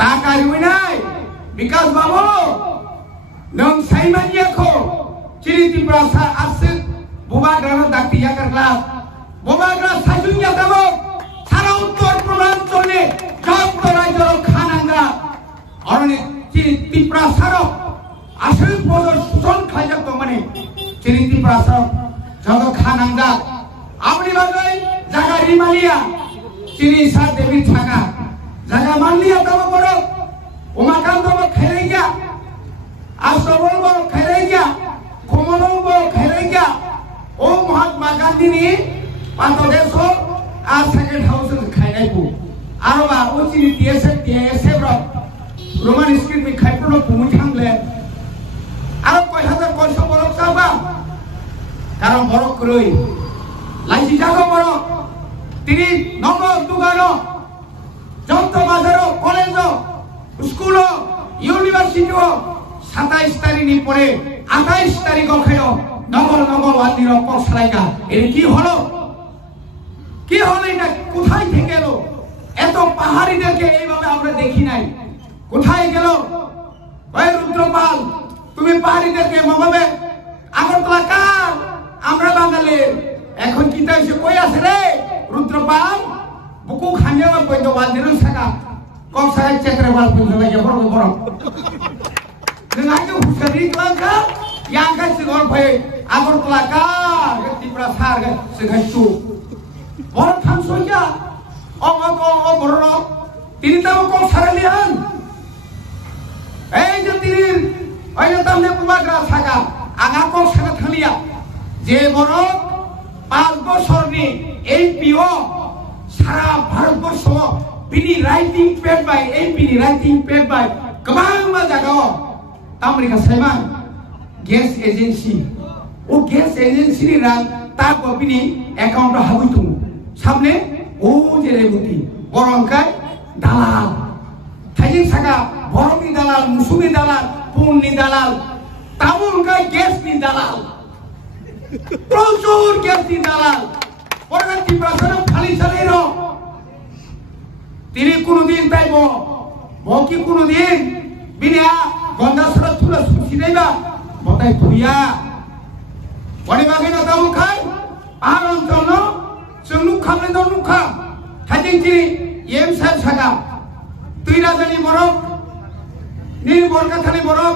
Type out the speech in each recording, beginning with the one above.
ताकारिनाय विकास बाबू नों साइमानियाखौ चिरितिप्रा सा आसि बुबाग्रानो दाक्तिया करला बुबाग्रा साजुनिया दाबो सारा उत्तर पूर्वांचले जब रायजोर खानांगा अरनि चिरितिप्रा सारो आसि बदर सुसन खायजाक माने चिरितिप्रा सारो जग खानांगा आपनि बागै जागा रिमालिया चिरि सा देबि थागा जागा मानलिया दाबो बरो उमाकान्तबो खेलेगा आसबलबो खेलेगा कमलबो खेलेगा ओ महात्मा गांधी नि बांग्लादेश आ सेकेंड हाउस खायनायखौ आरोबा उचिनि टीएसए ब्र रोमान स्क्रिप्ट में खायप्रनो पुमु थांले आरो कय हाजार कयस बरक जाबा कारण बरक क्रय लाइसि जागो बरक তিনি নব দুগানো যত বাজারো কলেজ স্কুল ইউনিভার্সিটি 27 তারিখনি পরে 28 তারিখ খায় নগর নগর ওয়ান্দির পছলাইগা এর কি হলো এটা কোথায় থেকে এলো এত পাহাড়িদেরকে এইভাবে আমরা দেখি নাই কোথায় গেল ওই রুদ্রপাল তুমি পাহাড়িদেরকে মভাবে আগরতলা কার আমরা বাঙালি এখন কি তাই সে কই আছে রে रुद्रपाल बुकु खाने में कोई तो बाल दिनों सका कौन सा चक्रवाल पुंज लगे बरो बरो नंगाके हुसरी क्लांका yang ka sigor phai agortala ka tipra sar ga sighachu bor tham soya o borro tini tamo ko saralian ei je tini oi je tamne pumagra saga aga ko saga thaliya je boro 5 বছরনি MPO सारा भारतवर्ष बिनि writing paid by MP नि writing paid by गोबां मा जागाव तामरिका Saima gas agency ओ gas agency नि रां ताको बिनि account हाबुतु सामने ओ जेरेबुति बरंकाय दालाल थाइजिं सागा बरंनि दालाल मुसुनि दालाल पुननि दालाल तामुनकाय गैस नि दालाल प्रचुर गैस नि दालाल পরবর্তী প্রশ্ন খালি চালিয়ে তিনি কোনদিন তাইব বকি কোনদিন বিনা গন্ধাসরা তুলা সুচি দেবা বতাই তুইয়া বড়ি বাগে না দাও খাই আর অঞ্চল চনু খামলে দাও নুখা থাজিং চিনি এম সাহেব সাগা তুই রাজানি বরক নীল বরকা থানি বরক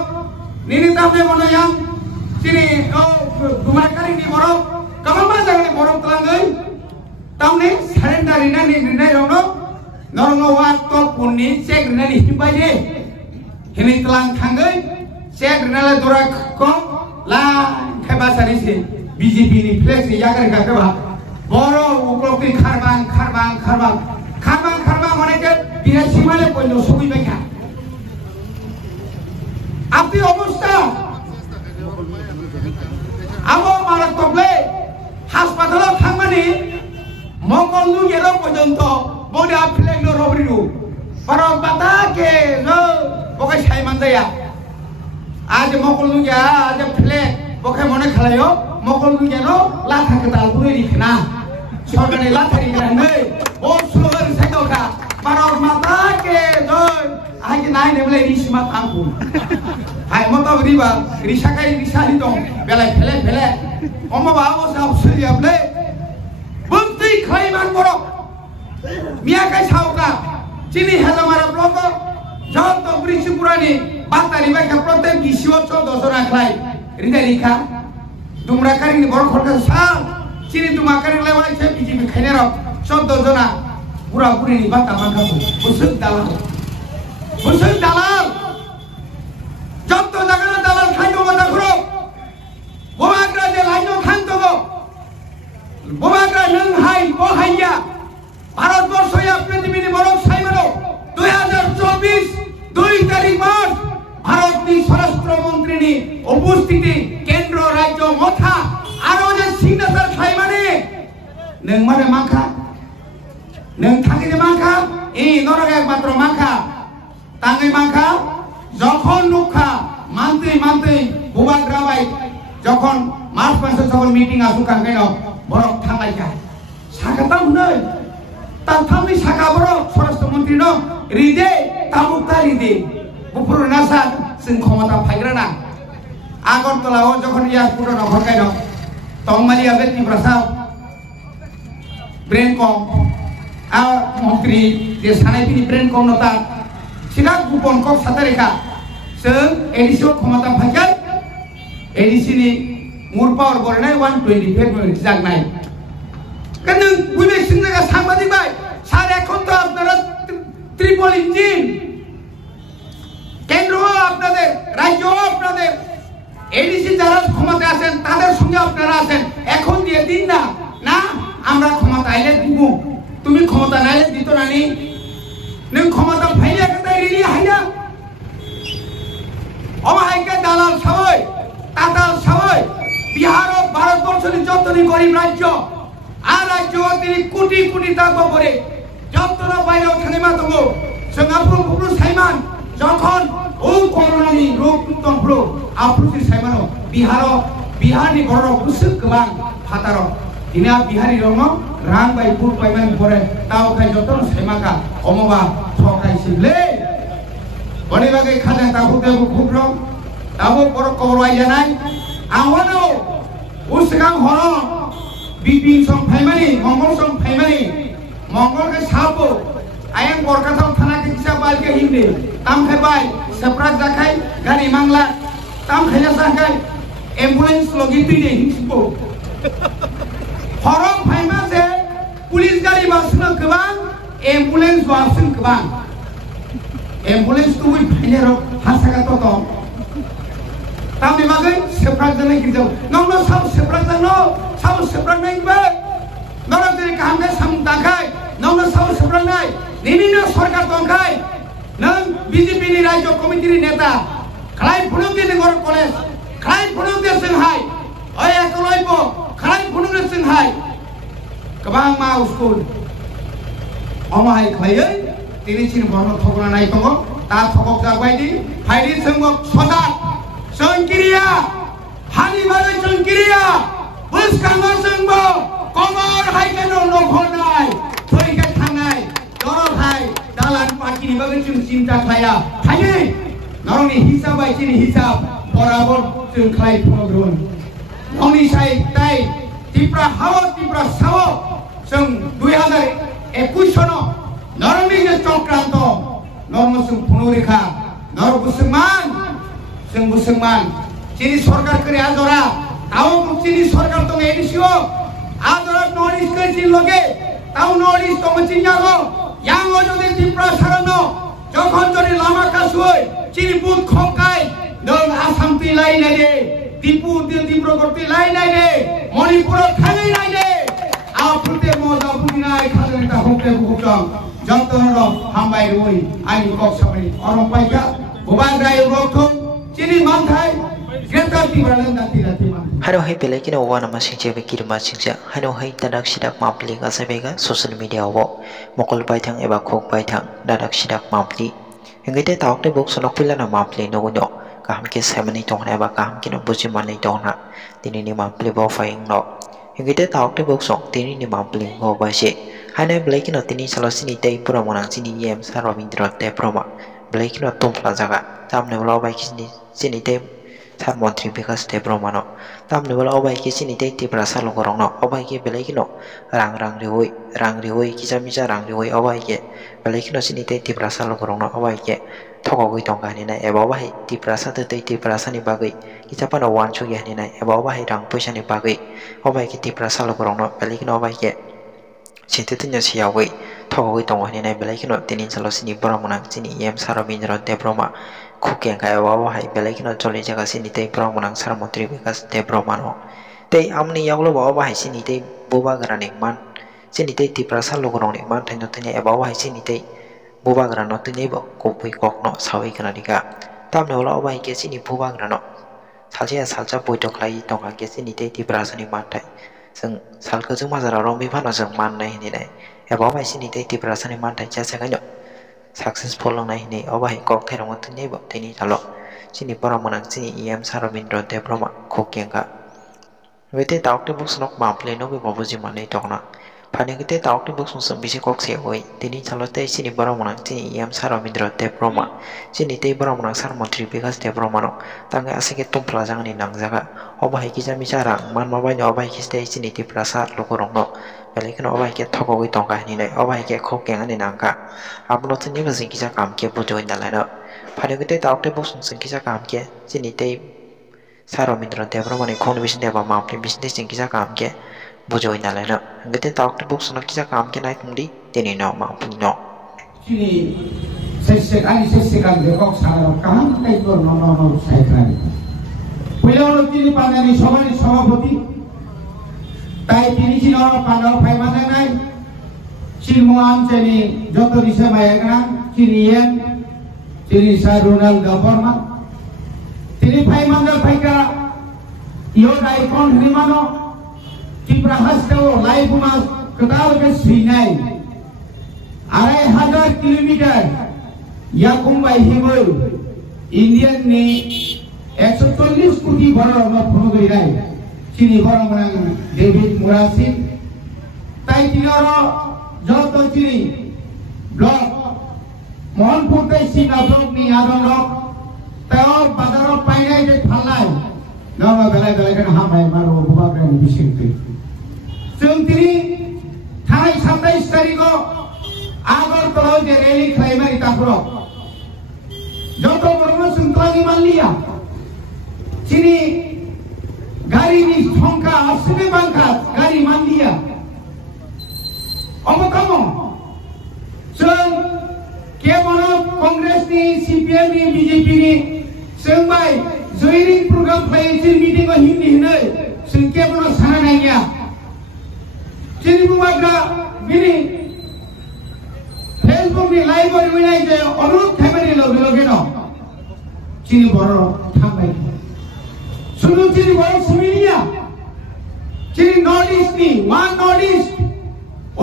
নীল দামে বনায়াম চিনি ও দুমাকারি নি বরক কামামা জাগানি বরক তলাঙ্গই तामने सरेंडर इना नि निर्णय रोनो नरंगो वात तो पुन्नि चेक रिना नि हिबाजे हिनि तलां थांगै चेक रिना ला दरा को ला खेबा सारिसे बीजेपी नि फ्लेक्स यागर गागबा बरो उक्लक्ति खारबां माने के बिरासी माने पयनो सबै बेका आपनि अवस्था आबो मारा तबले हासपातालाव थांमानि मकल लुगेरो पर्यन्त बडा फ्लेग नो रबरिनु परम बाता के नो बके साइमान दया आज मकल लुगया आज फ्लेग बके मने खालायो मकल लुगेनो लाथा के दाल पुरै रिखना सरकारनि लाथारि गरानै ओ स्लोगान साइदोका परम बाता के नो आइ नाइ नेबले रिसिमा थांगु हाय मता रिबा रिसाकाय रिसाहि दं बेलाय फेले अमबा अबसा सरियाबले बंती खाइमान बरक मियाकाय सावका चिनि हेजामारा ब्लक जत ब्रिसिपुरानि बातारि बायका प्रत्येक गिसिव 14 जना खाय रिदालिखा दुमराकारिनि बरक खरका सा चिनि दुमाकारि लेवाय से बिजेपि खायनार 14 जना बुरा बुरिनि बाता मानखाखौ बुसुक दालाल जत जागाना दालाल खायनो बाताखरो बमाग्रा जे लाइनो खानतगो बमाग्रा नों हाय बहाइया भारतवर्षया पृथ्वीनि बरक साइमानो 2024 2 तारिख मार्च भारतनि स्वराष्ट्र मन्त्रीनि उपस्थिति केन्द्र राज्य मथा आरो जे सिग्नेचार खाइमाने नों माने माखा नों थांगिने माखा ए नरग एकमात्र माखा तांगै माखा যখন নুখা মানতে बुबाग्रा बाय যখন मार्च मासे যখন মিটিং আসুকান কেন बरक थांलायका सागाताम नै तामनि सागा बरक स्वराष्ट्र मन्त्री न रिदे tabuk tali di bupur nasa sing khomata phagrana Agartala যখন এয়ারপোর্টে নভরকাই দং তংমালি আবে ত্রিপুরা ব্রেন কম মন্ত্রী যে সানাইপিনি ব্রেন কম নতা সিনা গুপন কক সাতারেখা जों एडिसिव क्षमता फाइगोन एडिसिनि मुर पावर बरनाय 125 मिनिट जागनाय কেন বুঝে সিংহা সাংবাদিক ভাই স্যার এখন তো আপনারা ট্রিপল ইঞ্জিন কেন্দ্র আপনাদের রাজ্য আপনাদের এডিসি যারা ক্ষমতা আছেন তাদের সঙ্গে আপনারা আছেন এখন দিয়ে দিন না না আমরা ক্ষমতা আইলে দিব তুমি ক্ষমতা নাইলে দিত না নি নং ক্ষমতা ফাইলে কতাই রিলি হাইয়া অমাহাইকে দালাল সবাই তাতাল সবাই বিহার ও ভারতবর্ষের যতনি গরিব রাজ্য আর রাজ্য তিনি কোটি কোটি টাকা করে যতনা বাইরে ওখানে মাতব সিঙ্গাপুর পুরো সাইমান যখন ও করোনানি রোগ তন্ত্র আপ্রুসি সাইমানো বিহারনি বড় বুসুক গোবাং ফাতার ইনা বিহারি রং রাং বাই পুর পাইমান পরে তাও খাই যতন সাইমাকা অমবা সকাই সিবলে বড়ি বাগে খাজা তাবু দেবু খুবরম তাবু বড় কবর আইজানাই আওয়ানো উসগাং হর বিপিন সং ফাইমানি মঙ্গল সং ফাইমানি মঙ্গল के सापो आयन बरकाताव थाना के किसा बाल के हिंदे ताम खाइबाय सेप्राक जाखाय गारि मांगला ताम खाइना जाखाय एम्बुलेंस लगी तुइने हिंसपो हरम फाइमा जे पुलिस गारि बासनो गोबां एम्बुलेंस बासनो गोबां एम्बुलेंस तुइ फाइने र हासागा तो ताम बिमागै सेप्राक जानाय किजौ नंनो साब सेप्राक जानो साब सेप्राक नाइबा नरा जेरै कामगे साम दाखाय नंनो साब सेप्राक नाय निमिनो सरकार दंखाय नों बीजेपी नि राज्य कमिटि नेता खालाय फुनुंगे नगर कलेज खालाय फुनुंगे जोंहाय ओय एकलयब खालाय फुनुंगे जोंहाय गोबां मा स्कुल अमाहाय खायै तिनि चिन बर्न थगना नाय दङ ता थगक जाबायदि फाइदि जोंबो सदा संकिरिया हानि बारे संकिरिया बुसकांगो जोंबो कमर हायगेनो नखरनाय फैगे थांनाय दरहाय दालान पार्टी नि बागै जों चिन्ता खाया थायो नरनि हिसाब बायदिनि हिसाब बराबर जों खाय फग्रन ननि साइ ताइ त्रिपुरा हाव त्रिपुरा साव जों 2021 सन नरनि जे चक्रान्त नरमसुं पुनरेखा नर बुसुमान जों बुसुमान चिनि सरकार करे आजरा ताव चिनि सरकार दं एडिसिओ आजरा नर्थ इस्ट के चिन लगे ताव नर्थ इस्ट दं चिन्यागो यांगो যদি ত্রিপুরা সারানো যখন যদি লামা কাসুই চিনি বুত খকাই নং আসাম তি লাই নাই রে ত্রিপুরা তি লাই নাই রে মণিপুর খাই নাই রে আফুতে মজা বুনাই খাজনটা হকতে বুকম যন্তনর হামবাই রই আইনি কক সাবরি অরম পাইকা গোবাং রাই রকম চিনি মানথাই গ্রেটার ত্রিপুরা লন্দাতি রাতিমা Hano hai belai kina wana masing jebe kirma singja hano hai dadak sidak mapli ga sabega social media wo mokol baithang eba khok baithang dadak sidak mapli engite tawk te bok sonok pila na mapli no no kaham ke semani tongna eba kaham kino buji manai tongna tini ni mapli bo faing no engite tawk te bok song tini ni mapli go ba se hano belai kina tini salosini te pura monang sini yem sarobindra te proma belai kina tumpla jaga tamne lo bai kisni sini te Sar Montri Bikas te Bromano Tam Nubal Obai Kisini te Tibra Salogorno Obai ke Belekino Rang Rihui Kisamisa Rang Rihui Obai ke Belekino Sini te Tibra Salogorno Obai ke Tokoi Tonganina Ebobai Tibra Sate te Tibra Sani Bagai Kitapano Wancho Yanina Ebobai Rang Pushani Bagai Obai ke Tibra Salogorno Belekino Obai ke Sintetunya Siaway Tokoi Tonganina Belekino Tinin Salosini Bromonak Sini Yem Sarabindra te Broma Kukian kaya wawa hai belakino joli jaga sini te pro menang sar Montri Bikas te Bromano te amni yaglo wawa hai sini te buba garani man sini te tipra salo gorong man tanyo tanya wawa hai sini te buba garano tanya bo kopui kokno sawi kanadika tam ne wawa hai ke sini buba garano salja boito klai tonga ke sini te tipra sani man tai seng salka jeng mazara rong bifana jeng man nai ni nai wawa hai sini te tipra sani man tai jasa kanyo successful long nai ni obai kok therong tuni bo tini talo sini para monang sini em sarabindra te broma khokyang ka wete tauk te buk snok ma ple no be babuji manai tokna Panigite talk to books on some busy coxy away. Didn't salote sini Baramana, Tini Yam Saramindra de Broma. Sini de Baramana Sarmontri because de Bromano. Tanga Asake Tumplazang in Nangzaga. Oba Hikisa Misara, Man Mobile Oba Hikiste Sini Prasat Lokorongo. Pelican Oba Hike Toko with Tonga Nine, Oba Hike Koking and Nanka. Abnot never Zinkisa Kamke Pujo in the lineup. Panigite talk to books on Sinkisa Kamke, Sini de Saramindra de Bromani Convision de Bamam, business in Kisa Kamke. Bujo ina lena ngete talk to books no kisa kam ke nai tungdi teni no ma puno chini sese kan de kok sara kam tai gor no sai kran puilo chini panani sobani sabapati tai tini chino panao phai ma nai chilmuam cheni joto dise mayagna chini yen chini sarunal gaporma tini phai mandal phaika yo dai kon hrimano Kipra Hasto, Life Mas, Katalaka Sinai, 2,500 kilometer, Yakumbai Himal, Indian ni, 140 koটি বড় প্রণোদয় রায়, চিনি বড় David মুরাসিন, তাই তিনারা যত চিনি block, Mohanpur তাই সিনা block নি আদন rock, তাও বাজার পাইনাই যে ফাল্লাই, নবা বেলায় কেন হামাই মারো বুবাগ্রানি বিশেষ जों दिनै थांनाय 27 तारिखआव आगरतलायाव जे रेलि खालामनाय दाखुराव যত বড় संख्यानि मानलिया दिनै गारिनि संख्या आसुनि बांखा गारि मानलिया अमकम जों केवल कांग्रेसनि सीपीएमनि बीजेपीनि जों बाय जयरिं प्रग्राम फायजि मिटिंआव हिन्दी होनो जों केवल साना नायया Sini bumaga bini Facebook ni live or winai je oruk thamani loge no sini boro thamai sunu sini boro suminia sini Northeast ni one Northeast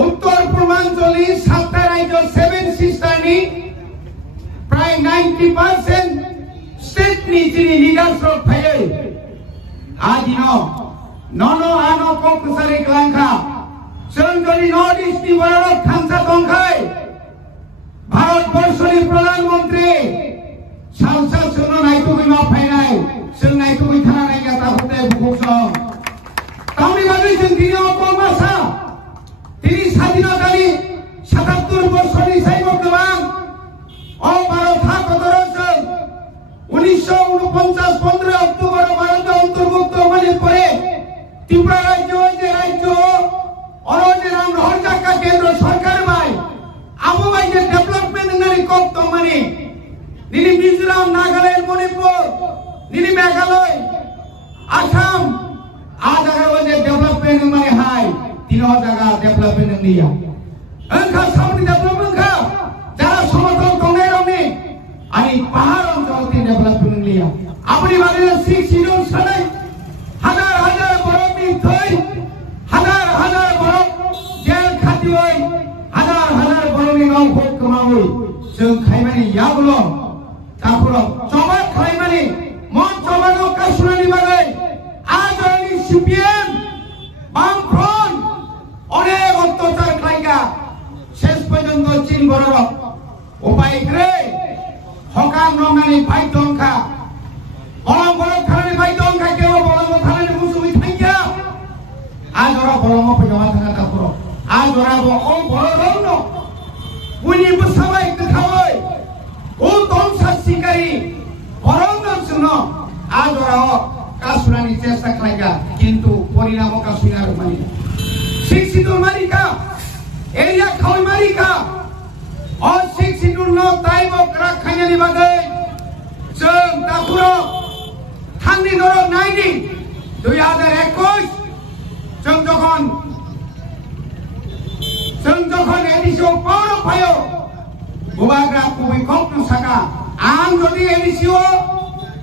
Uttar Purbanchali 7 রাজ্য 7 sister ni প্রায় 90% state ni sini leaders rok phai ajino nono ano kokusari klangka Sengkali Northeast di Barat Khansa Tongkai, Bharatbharshoni Pradhan Mantri, Sangsad Sengno Naitu Bima Phainai, Seng Naitu Bithana Naiya Tahutai Bukhoksong. Tamil Nadu Seng Dini Opong Masa, Tini Sadinatari, 77 বছরই cyborg Debang, ও Bharat হাকতর song, 1949 15 October Bharat অন্তর্ভুক্ত হওয়ার পরে ত্রিপুরা রাজ্য যে রাজ্য Orang rohaka kendro sarkar bai abu bai je development ngari kok to mani nini Mizoram Nagaland Manipur nini Meghalaya Assam ajaga wajah development mani hai tino jaga development niya engkau sampai development ka jara somotol tongai roni ani pahar oncol ti development niya apni bari 6 zero sanai हजार बरफ ni thoi हजार बरफ jail खाथिoi हजार बरफ ni गाव भोग कमावoi जों खायमानि याबलो तापुरो चमात खायमानि मन चमानो कासुनानि बागै आजनि सीपीएम बामफ्रन्ट अनेक अत्याचार खालायगा शेष पर्यन्त चीन बरफ उपाय गैयै हकाम नंनानि बायदंखा बरफ खानानि बायदंखा केव बरफ खानानि मुसुमि थांगिया आजरा बरफ फैनावा थाङा तापुरो आजरा बो ओ बरफ न उनि बुसाबाय गथावै ओ दंसा सिकारि बरफ न सुनो आजरा कासुनानि चेष्टा खालायगा किन्तु परिणाम कासुना रुमानि शिक्षित मारिका एरिया खावै मारिका और शिक्षित न ताइबो क्राक खायनानि बागै जों तापुरो थांनि दरब नायनि 2021 जों जखन एडिसिअ पावनो फायो बुबाग्रा कुबै कक्नु साका आं जदि एडिसिअ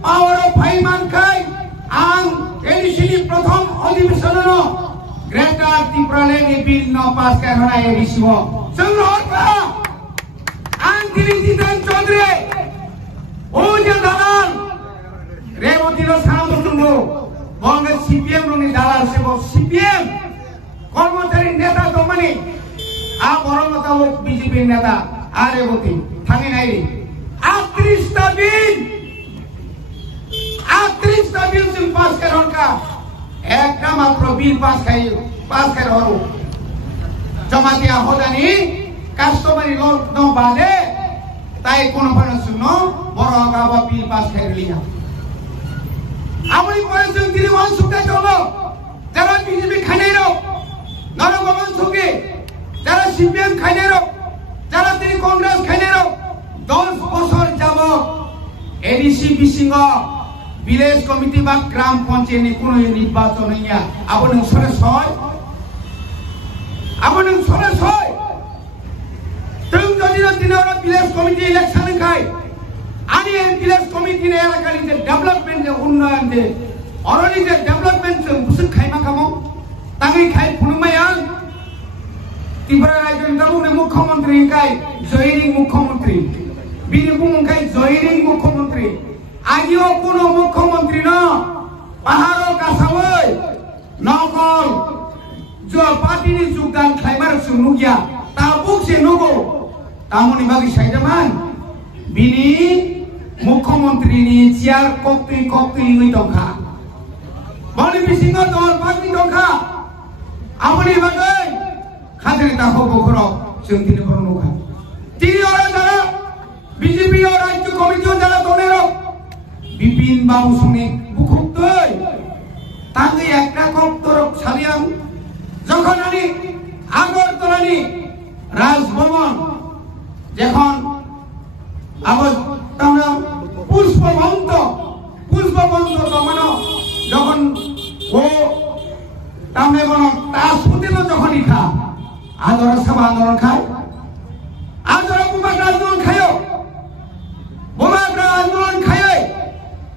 पावरो फाइमानखाय आं एडिसिनि प्रथम अधिवेशननो ग्रेटर त्रिपुरालेण्डनि बिल न पास खालामनाय एडिसिअ जों हरखा आं दिलिजितन चौधरी ओ जे दालाल रेवतीनो सानाम दंगो बंग सीपीएम नि दालाल सेबो सीपीएम কর্মচারী নেতা তো মানে বড় মোতাবেক বিজেপির নেতা আরে বলতে থামি নাই 38টা বিল সিং পাস করার কা একটা মাত্র বিল পাস খাই হরো জমা দিয়া হদানি কাস্টমারি লোক ন বাদে তাই কোন ফাংশন বড় গাবা বিল পাস খাই লিয়া আমনি করেছেন তিনি ওয়ানসুকে চলো যারা বিজেপি খাইনাই রো নরগমন সুকে যারা সিপিএম খাইনাই রো যারা তিনি কংগ্রেস খাইনাই রো 10 বছর যাব এডিসি বিসিং ভিলেজ কমিটি বা গ্রাম পঞ্চায়েত কোন নির্বাচন হইয়া আপনি সরে ছয় তুমি যদি দিনের ভিলেজ কমিটি ইলেকশন খাই আমি এই ভিলেজ কমিটি এলাকার যে ডেভেলপমেন্ট যে উন্নয়ন যে অরনি যে ডেভেলপমেন্ট বুঝে খাইমা খামো তাকে খাই ফুনুমায়ান ত্রিপুরা রাজ্যের দামুনে মুখ্যমন্ত্রী খাই জয়রিং মুখ্যমন্ত্রী বীরভূম খাই জয়রিং মুখ্যমন্ত্রী আগেও কোন মুখ্যমন্ত্রী না পাহাড় কাছাবই নকল যে পার্টিনি যোগদান খাইবার সুনুগিয়া তা বুকছে নগো তামনি বাকি সাইদামান বিনি মুখ্যমন্ত্রীনি চেয়ার কক্তি হই দংখা বলি বিসিং দল বাকি দংখা আমনি বাকি খাজরে তাকো বখর जों তিনি বর্ণখা তিনি ওরা যারা বিজেপি ও রাজ্য কমিটি যারা দলের বিপিন বাবু সঙ্গে মুখুক্তই তাকে একটা কপ্তর ছালিয়াম যখন আমি আগরতলানি রাজভবন যখন আবার তাহলে পুষ্পবন্ত দমন যখন ও তাহলে বন তা সুদিল যখন ইখা আদর সভা আন্দোলন খায় আদর বুবাগ্রা আন্দোলন খায় বুবাগ্রা আন্দোলন খায়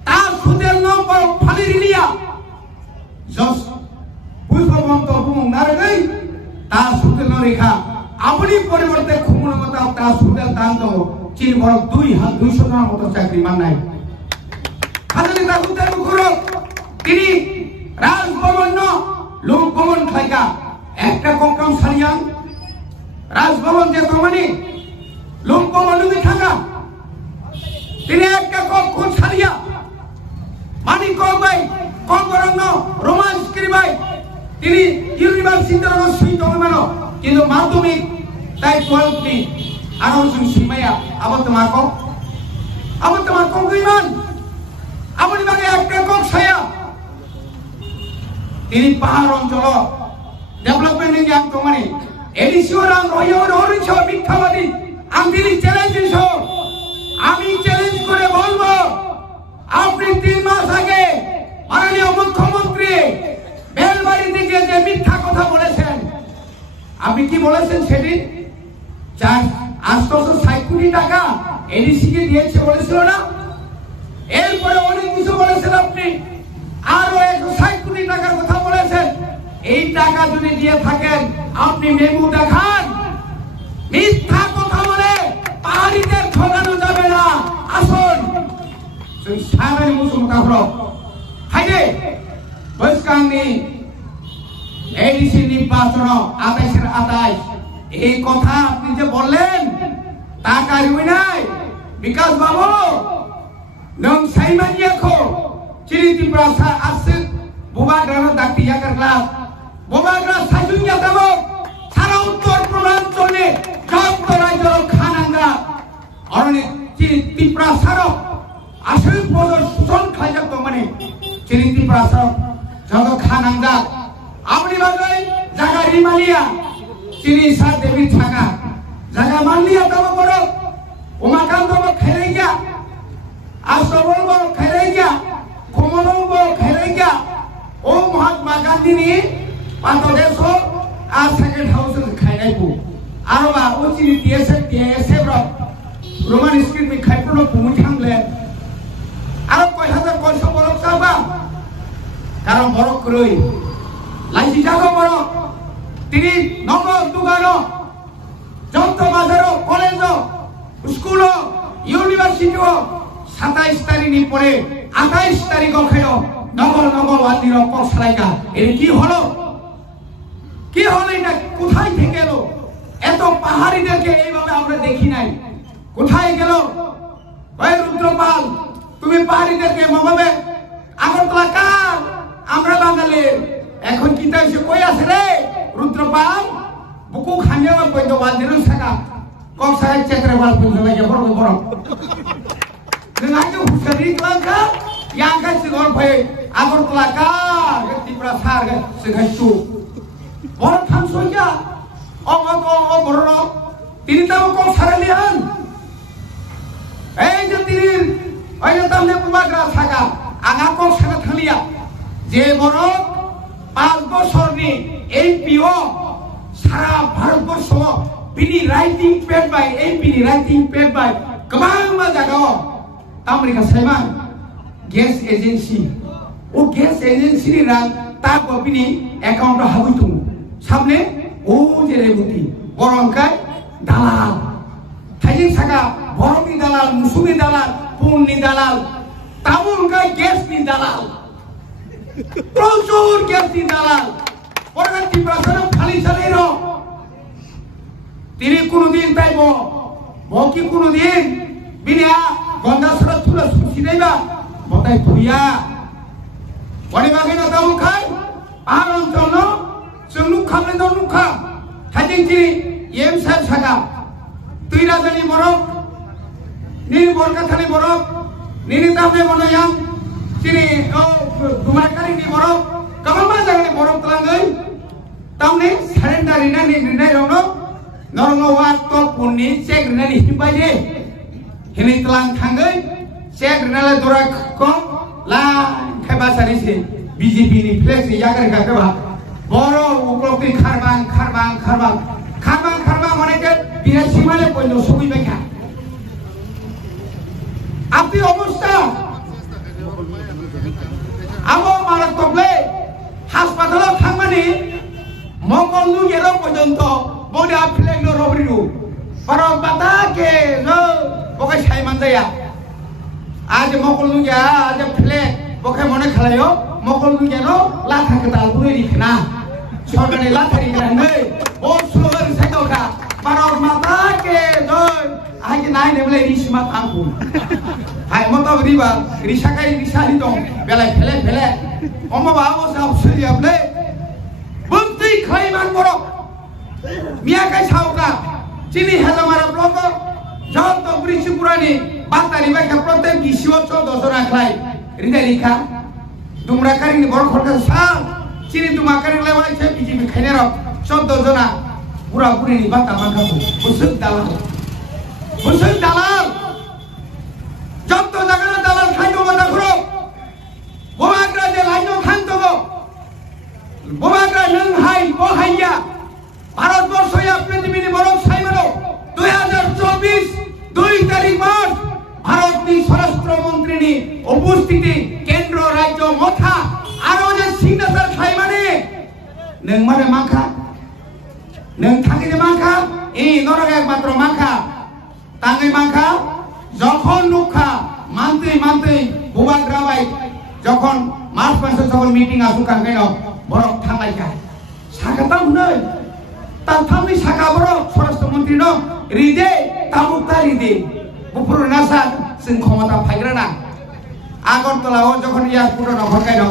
তা সুদিল নম্বর ফালি রিলিয়া জস পুষ্পবন্ত বুমং নারগৈ তা সুদিল রেখা আপনি পরিবর্তে খুমুন মত তা সুদিল দান তো চির বড় 200 জনের মতো চাকরি মান নাই খালি তা সুদিল মুখর তিনি রাজভবন লোকভবন খাইকা একটা কম সারিয়ান রাজভবন যে তোমানি লোকভবন নি থাকা তিনি একটা কম সারিয়া মানি কম ভাই কম বরং রোমান্স করিবাই তিনি ইউনিভার্সিটির সুইট মানো কিন্তু মাধ্যমিক তাই 12 নি আরো সিমাইয়া আবার তোমার কম কইমান আপনি মানে একটা কম ছায়া তিনি পাহাড় অঞ্চল ডেভেলপমেন্ট নিয়ে আম তোমানি এডিসিওর আম রহিওর হরিছ মিথ্যাবাদী আমি চ্যালেঞ্জ আমি চ্যালেঞ্জ করে বলবো আপনি 3 মাস আগে মাননীয় মুখ্যমন্ত্রী বেলবাড়ি থেকে যে মিথ্যা কথা বলেছেন আপনি কি বলেছেন সেদিন 860 কোটি টাকা এডিসি কে দিয়েছে বলেছিল না এরপরে অনেক কিছু বলেছেন আপনি আরো 160 কোটি টাকার কথা বলেছেন এই টাকা যদি দিয়ে থাকেন আপনি মেমু দেখান মিথ্যা কথা বলে পাহাড়িদের ঠকানো যাবে না আসুন সেই সারাই মুসুম কাফর হাইরে বৈস্কাংনি এডিসি নির্বাচন 28 এই কথা আপনি যে বললেন তা কারিবই নাই বিকাশ বাবু নং সাইমানিয়াখো চিরিতি প্রাসা আছে বুবাগ্রানো দাকিয়া করলা বুবাগ্রা সাজুনিয়া দেব সারা উত্তর পূর্বাঞ্চলে সব রাজ্য খানাঙ্গা অরনে চিরিতি প্রাসার আসল পদর সুজন খাইয়া তো মানে চিরিতি প্রাসার যত খানাঙ্গা আপনি বাজাই জায়গা রিমালিয়া চিনি সার দেবী থাকা জায়গা মানলিয়া দেব বড় উমাকান্ত খেলে গিয়া আসবল খেলে গিয়া কমলব খেলে গিয়া ও মহাত্মা গান্ধী নি পাঁচদেশ আর সেকেন্ড হাউস খাইনাইবো আরবা ও চিনি টিএসএ রোমান স্ক্রিন মে খাইপুনো পুমু থাংলে আর কয় হাজার কয়শো বরক চাবা কারণ বরক রই লাইসি জাগো বরক তিনি নগর দুগান যন্ত্র বাজার কলেজ স্কুল ইউনিভার্সিটি 27 তারিখ পরে 28 তারিখ খেলো নগর ওয়াজির পছলাইকা এর কি হলো কি হলো এটা কোথায় থেকে এলো এত পাহাড়িদেরকে এইভাবে আমরা দেখি নাই কোথায় গেল ওই রুদ্রপাল তুমি পাহাড়িদেরকে মহাবে আগরতলা কার আমরা বাঙালি এখন কি তাই সে কই আছে রে রুদ্রপাল বুকু খানিয়া কই তো বাল দিরু সাকা কক সাকা চেত্রে বাল কই লাগে বড় বড় নঙ্গাকে হুসারি ক্লাঙ্কা ইয়াঙ্কা সিগর ভাই আগরতলা কার ত্রিপুরা সার গে সিগাইছু বড় থানসইয়া ও বড় তিনি তাও কক সারালিয়ান এই যে তিনি ওই যে তামনে পুমাগ্রা সাকা আগা কক সারা থালিয়া যে বড় 5 বছরনি এমপিও সারা ভারতবর্ষ বিনি রাইটিং পেড বাই এমপিনি রাইটিং পেড বাই गोबां मा जागाव आमेरिका साइमान गेस एजेंसी ओ गेस एजेंसी नि रां ताको बिनि अकाउंट हाबुतु सामने ओ जेरेबुति बरंकाय दालाल थाइजिं सागा बरंनि दालाल मुसुनि दालाल पुननि दालाल तामुनकाय गेस नि दालाल प्रचुर गेस नि दालाल परगति प्रसन्न खाली चलेरो তিনি কোনদিন তাইব বকি কোনদিন বিনা গন্ধাসরা তুলা সুসি দেবা বতাই থুইয়া বড়ি বাগে না দাও খাই আর অঞ্চল जों খামলে দাও নুখা থাইজিং চিনি এম সাহেব সাগা তুই রাজানি বরক নীল বরকাথানি বরক নীল তামনে বনয়াম চিনি ও দুমাকারিনি বরক কামামা জাগানি বরক তলাঙ্গই তামনে সারেন্ডারি না নির্ণয় রনো नरंगवा तो पुन्नी चेक रिनानि हिमबाजे हिनि तलां थांगै चेक रिनाला दरा को ला खायबासानि से बीजेपी नि फ्लेक्स यागर गागबा बरो उक्लकि खारबां खारबां खारबां खारबां खारबां माने के बिरासि माने पयनो सगै बायखा आपनि अवस्था आबो मारात्मकले हासपातालाव थांमानि मंगल लुगेरो पर्यन्त बोदा फ्लेग नो रबरिनु परम बाता के नो बके साइमान दया आज मकल नुया आज फ्लेग बके मने खालायो मकल नुया नो लाथा के दाल बुरि रिखना सरकारि लाथारि गरानै ओ सुलर साइदोका परम बाता के नो आज नाय नेबले रिसिमा थांगु हाय मता बिबा रिसाकाय रिसानि दं बेलाय फ्लेग बेले अमा बाबो साब सरियाबले बुंति खैमान बरक मियाkai sauka cini hajamara blok joto Brisipurani batari baika protek gisiwo 14 jona khlai ridalika dumrakari ni bor khorka sa cini dumakari lewai se BJP khainero 14 jona pura puri ni bata mangkaku busuk dalal joto jagana dalal khaino bata khuro bomagra je laino khanto go bomagra nang hai bo haiya Bharatvarsha পৃথিবীর বড় সাইমানো 2024 2 তারিখ March ভারতনি স্বরাষ্ট্রমন্ত্রীনি উপস্থিতি কেন্দ্র রাজ্য মথা আরো যে signature সাইমানে নং মানে মাখা নং থাকি যে মাখা এই নরক একমাত্র মাখা তাঙ্গই মাখা যখন নুখা মানতে বুবান রাবাই যখন মার্চ মাসে যখন মিটিং আসুকান কেন বড় থামাইকা সাকাতাম নয় ताथामनि साकाबरो स्वराष्ट्र मंत्री नो रिदे तामुक्ता रिदे बुपुर नासा जों क्षमता फायग्राना आगरतलाव जखन एयारपोर्ट न हरकाय दं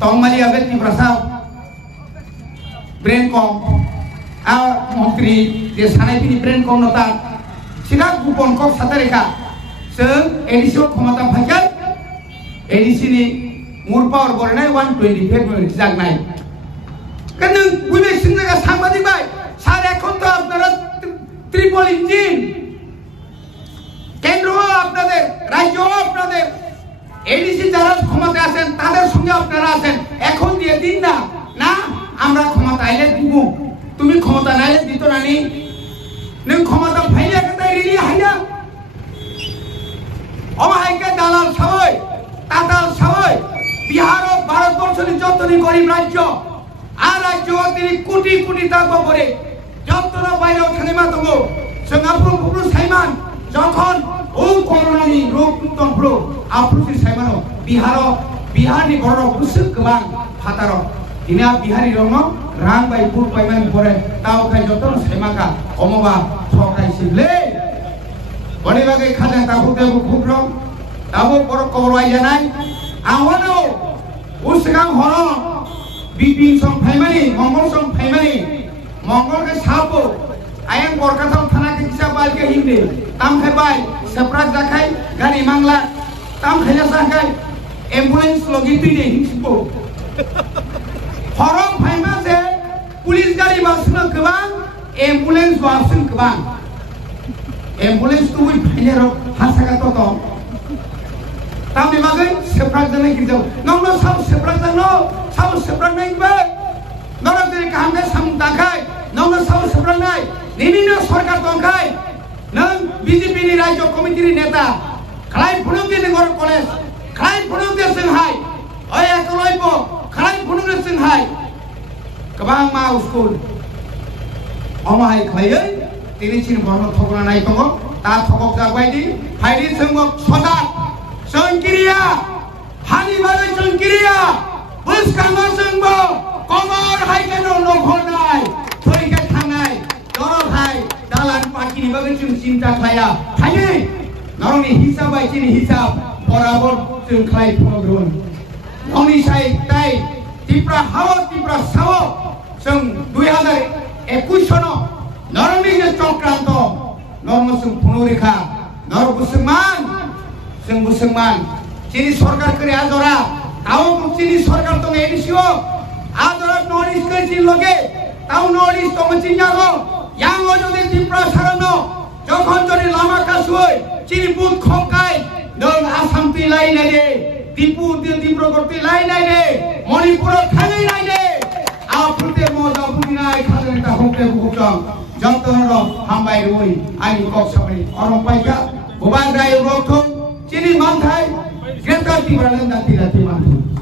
तंगमालिया बेति प्रसाद ब्रेन कम आ मंत्री जे सानायनि ब्रेन कम नता सिदा गुपन कक सातारेखा जों एडिसि क्षमता फायगोन एडिसि नि मुर पावर बरनाय 125 मिनिट जागनाय কেন গুনে সিংহা সাংবাদিক ভাই স্যার এখন তো আপনারা ট্রিপল ইঞ্জিন কেন্দ্র আপনাদের রাজ্য আপনাদের এডিসি যারা ক্ষমতা আছেন তাদের সঙ্গে আপনারা আছেন এখন দিয়ে দিন না না আমরা ক্ষমতা আইলে দিব তুমি ক্ষমতা নাইলে দিত না নি নং ক্ষমতা ফাইলে কতাই রিলি হাইয়া অমাহাইকে দালাল সবাই তাতাল সবাই বিহার ও ভারতবর্ষের যতনি গরিব রাজ্য আর রাজ্য তিনি কোটি কোটি টাকা করে যন্ত্রণা বাইরেও খানিমা দঙ্গ সিঙ্গাপুর পুরো সাইমান যখন ও করোনানি রোগ তন্ত্র আফ্রিকার সাইমানো বিহারনি বড় বুসুক গোবাं হাতার ina bihari rono rang bai pur pai man pore tau khai joton semaka omoba thokai sible bani bagai khana tabu tabu khubro tabu por korwai janai awano usgang hono bipin song phaimani mongol song phaimani mongol ke sapo ayang borkatam thana ke kisa bal ke hinde tam khai bai seprat jakai gari mangla tam khaya sakai ambulance logi tine hingspo horong phaima je police gari basna kebang ambulance basna kebang ambulance tu ui phaine ro hasaka to tam ni bagai seprat jane kirjau nongno sab seprat jano sab seprat nai ba nongno teri kamne sam takai nongno sab seprat nai nimino sarkar tongkai nang BJP ni rajyo komiti ni neta khalai phunung ni ngor college khalai phunung de singhai oi ekoloi bo khalai phunung de singhai kabang ma school omai khlai tini chin borno thogna nai tongo ta thogok jagbai di phaidi sengok soda sangkiriya hani bale sangkiriya buskama sengbo komor hai keno nokhonai thoi ka thangai doro hai dalan paki ni bagai chung cinta khlaya thaye naroni hisab bai chini hisab बराबर जों खाय फुंग्रोन नंनि साइ ताइ तिप्रा हाव तिप्रा साव जों 2021 सनो नरनि जे चक्रान्त नरम जों फुनुरेखा नर बुसुमान चिनि सरकार करे आजरा ताव चिनि सरकार तो एडिसिओ आजरा नरिस के चिन लगे ताव नरिस तो मचिन्यागो यांगो जदि तिप्रा सारनो जखन जदि लामा कासुय चिनि बुत खकाय नों आसाम ती लाई नाय दे डिब्रुगढ़ लाई नाय दे मणिपुर खाङै नाय दे आफुते मजा बुदिनाय खाजन ता होके बुकजं जंतनर हामबाय रय आनि कक साबनि अरम पाइका गोबां राय रथं चिनि मानथाय ग्रेटार तिब्रालेन दाति मानथु